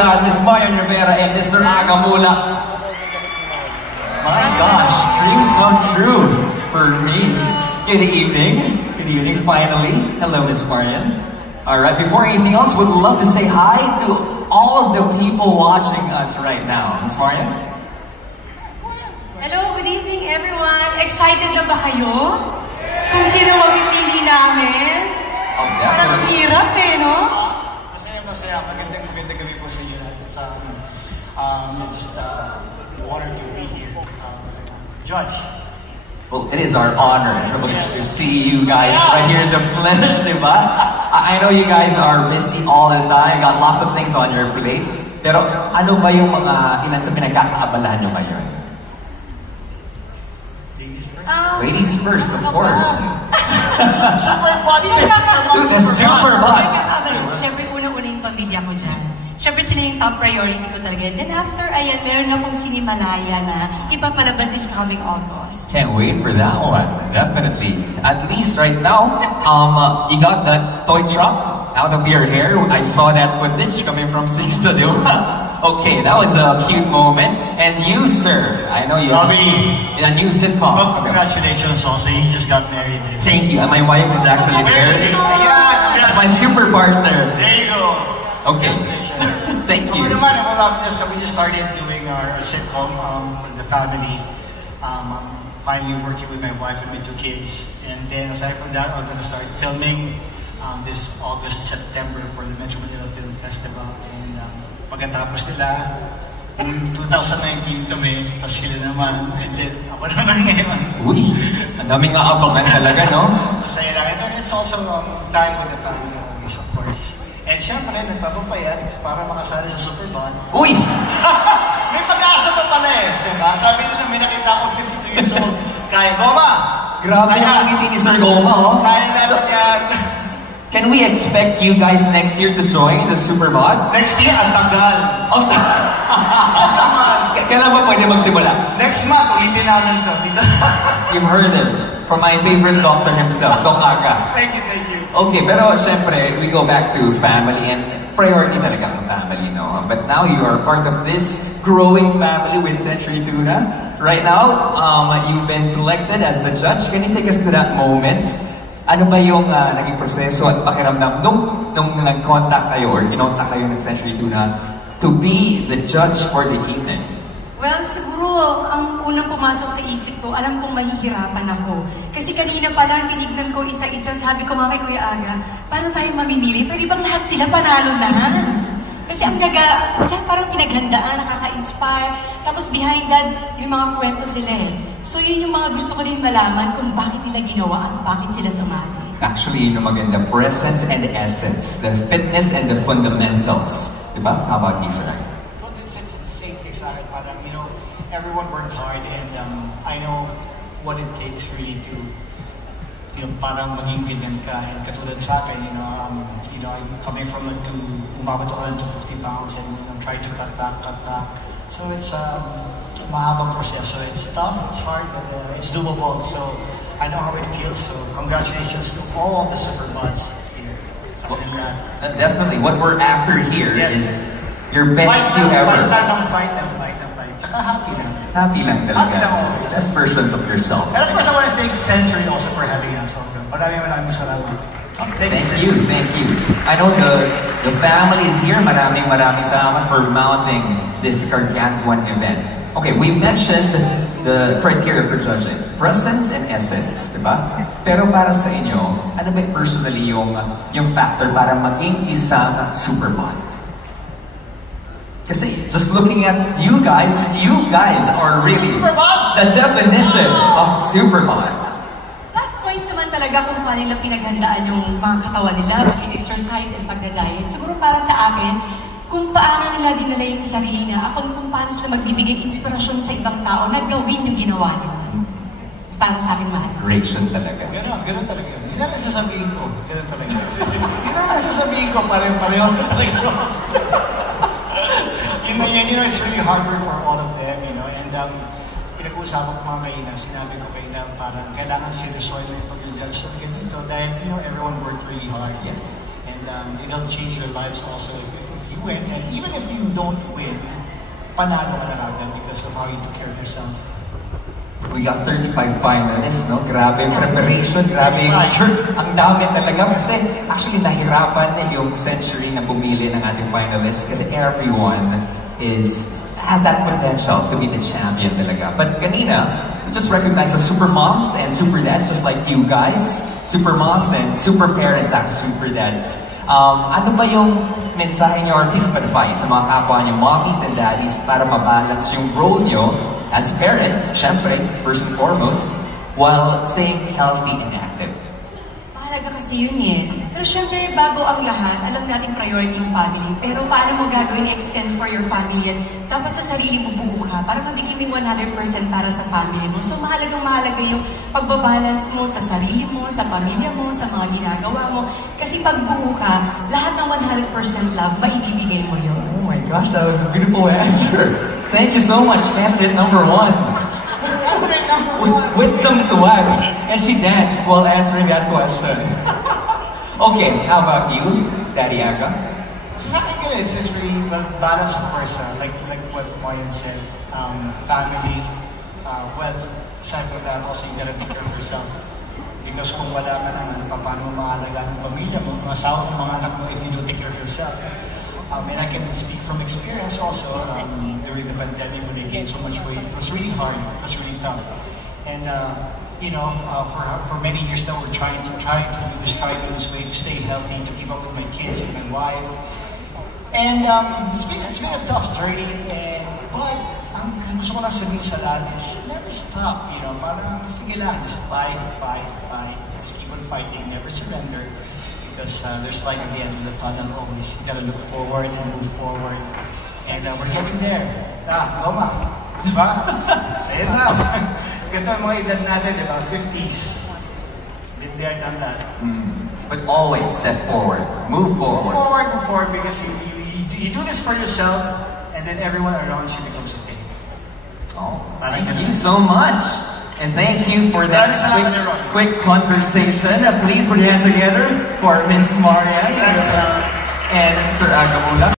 God, Miss Marian Rivera and Mr. Agamula. My gosh, dream come true for me. Good evening. Good evening, finally. Hello, Miss Marian. Alright, before anything else, would love to say hi to all of the people watching us right now. Miss Marian? Hello, good evening everyone. Excited na ba kayo? Kung sino mapipili namin? Oh, parang hirap no? Masaya. Magandang gabi po sa inyo. It's just honor to be here. Judge. Well, it is our honor and privilege to see you guys right here in the flesh, diba? I know you guys are busy all the time, got lots of things on your plate. Pero ano ba yung mga ilan sa pinagkakaabalahan nyo ngayon? Ladies first, of course. Super body. Super body. Siyempre, unang-una yung pamilya ko dyan. Siyempre, sila yung top priority ko talaga. Then after, ayan, meron akong Sinimalaya na ipapalabas this coming August. Can't wait for that one. Definitely. At least right now, you got that toy truck out of your hair. I saw that footage coming from Sixto, di ba? Okay, that was a cute moment. And you, sir, I know you Robbie, in a new sitcom. Well, congratulations also, you just got married. Thank you. And my wife is actually there. Yeah, my super partner. There you go. Okay. Thank you. We just started doing our sitcom for the family. I'm finally working with my wife and my 2 kids. And then aside from that, we're going to start filming this August, September for the Metro Manila Film Festival. And pagkatapos nila, 2019 kami, tapos sila naman. And then ako naman ngayon. Uy, ang daming aabangan talaga, no? Masaya lang. And then it's also time with the family, always, of course. And syempre, nagpapapayat para makasali sa Superbond. Uy! May pag-asa pa pala eh. Diba? Sabi nila, may nakita ako 52 years old. Kaya Goma! Grabe ang ngiti ni Sir Goma, oh. Kaya natin yan. Can we expect you guys next year to join the Superbond? Next year, ang tagal. Kailan ba pwede magsimula? Next month, ulitin namin to. You've heard it from my favorite doctor himself, Doc Aga. Thank you. Okay, pero syempre, we go back to family and priority talaga ang family, no? But now you are part of this growing family with Century Tuna. Right now, you've been selected as the judge. Can you take us to that moment? Ano ba yung naging proseso at pakiramdam nung nag-contact kayo or kinontak kayo ng Century Tuna to be the judge for the evening? Well, siguro, ang unang pumasok sa isip ko, alam kong mahihirapan ako. Kasi kanina pa lang, tinignan ko isa-isa, sabi ko nga kay Kuya Aga, paano tayo mamimili? Pwede bang lahat sila panalo na? Kasi ang parang pinaghandaan, nakaka-inspire. Tapos behind that, may mga kwento sila eh. So yun yung mga gusto ko din malaman kung bakit nila ginawa at bakit sila sumali. Actually, yun yung maganda, presence and essence, the fitness and the fundamentals. Diba? How about you, sir? Everyone worked hard and I know what it takes really to parang maging ganyan ka. And katulad sa akin, I'm coming from umabot ako to 50 pounds and I'm trying to cut back. So it's mahabang proseso. It's tough, it's hard, but it's doable. So I know how it feels. So congratulations to all the Superbods here. Definitely. What we're after here is your best you ever. Fight. Tsaka happy lang. Happy lang talaga. Best versions of yourself. And of course, I want to thank Century also for having us. Maraming salamat. Thank you. I know the family is here. Maraming salamat for mounting this gargantuan event. Okay, we mentioned the criteria for judging. Presence and essence, diba? Pero para sa inyo, ano ba personally yung factor para maging isang Superbond? Kasi just looking at you guys are really the definition of Superbond. Last point naman talaga kung paano nila pinaghandaan yung mga katawan nila, pag-exercise and pagda-diet. Siguro para sa akin, kung paano nila dinala yung sarili na, kung paano sila magbibigay inspirasyon sa ibang tao na gawin yung ginawa nila. Para sa akin, mahal. Inspiration talaga. Ganun talaga. Hindi na sasabihin ko. Ganun talaga. Hindi na sasabihin ko, pareho talaga. It's really hard work for all of them, and pinag-uusapan ko mga kaina, sinabi ko kaina parang kailangan seryosoy yung pag-judge talaga dito dahil, everyone worked really hard. Yes. And it'll change their lives also if you win. And even if you don't win, panalo ka na agad because of how you took care of yourself. We got 35 finalists, no? Grabe yung preparation, grabe yung ang dami talaga kasi actually nahirapan yung Century na pumili ng ating finalists kasi everyone has that potential to be the champion talaga. But kanina, we just recognize the super moms and super dads just like you guys. Super moms and super parents actually super dads. Ano ba yung mensahe nyo or piece of advice sa mga kapwa nyo, mommies and daddies, para mabalance yung role nyo as parents, syempre, first and foremost, while staying healthy and active? Mahalaga kasi yun eh. Pero syempre, bago ang lahat, alam nating priority yung family. Pero paano mo gagawin i-extend for your family yan? Dapat sa sarili mo buo ka para mabigay mo 100% para sa family mo. So mahalaga yung pagbabalance mo sa sarili mo, sa pamilya mo, sa mga ginagawa mo. Kasi pag buo ka, lahat ng 100% love, maibibigay mo yun. Oh my gosh, that was a beautiful answer. Thank you so much, candidate number one. With some swag. And she danced while answering that question. Okay, how about you, Daddy Aga? So sa akin it's really balance, of course, like what Moyan said, family, well, aside from that, also you gotta take care of yourself. Because kung wala ka naman, paano mo maalagaan ng pamilya mo, mga asawa mo, mga anak mo, if you don't take care of yourself. And I can speak from experience also, during the pandemic when I gained so much weight, it was really hard, it was really tough. And you know, for many years now we're trying to lose weight, to stay healthy, to keep up with my kids and my wife. And it's been a tough journey, but ang gusto ko lang sabihin sa lahat is never stop, you know, parang sige lang, just fight, just keep on fighting, never surrender. Because there's light at the end of the tunnel always. You gotta look forward and move forward. And we're getting there. Goma. Diba? Ayun na. Ganito ang mga edad natin, diba? 50s. Been there, done that. But always step forward. Move forward. Move forward because you do this for yourself and then everyone around you becomes okay. Oh, thank you so much. And thank you for that quick conversation. Please put your hands together for Miss Marian and Sir Aga Mula.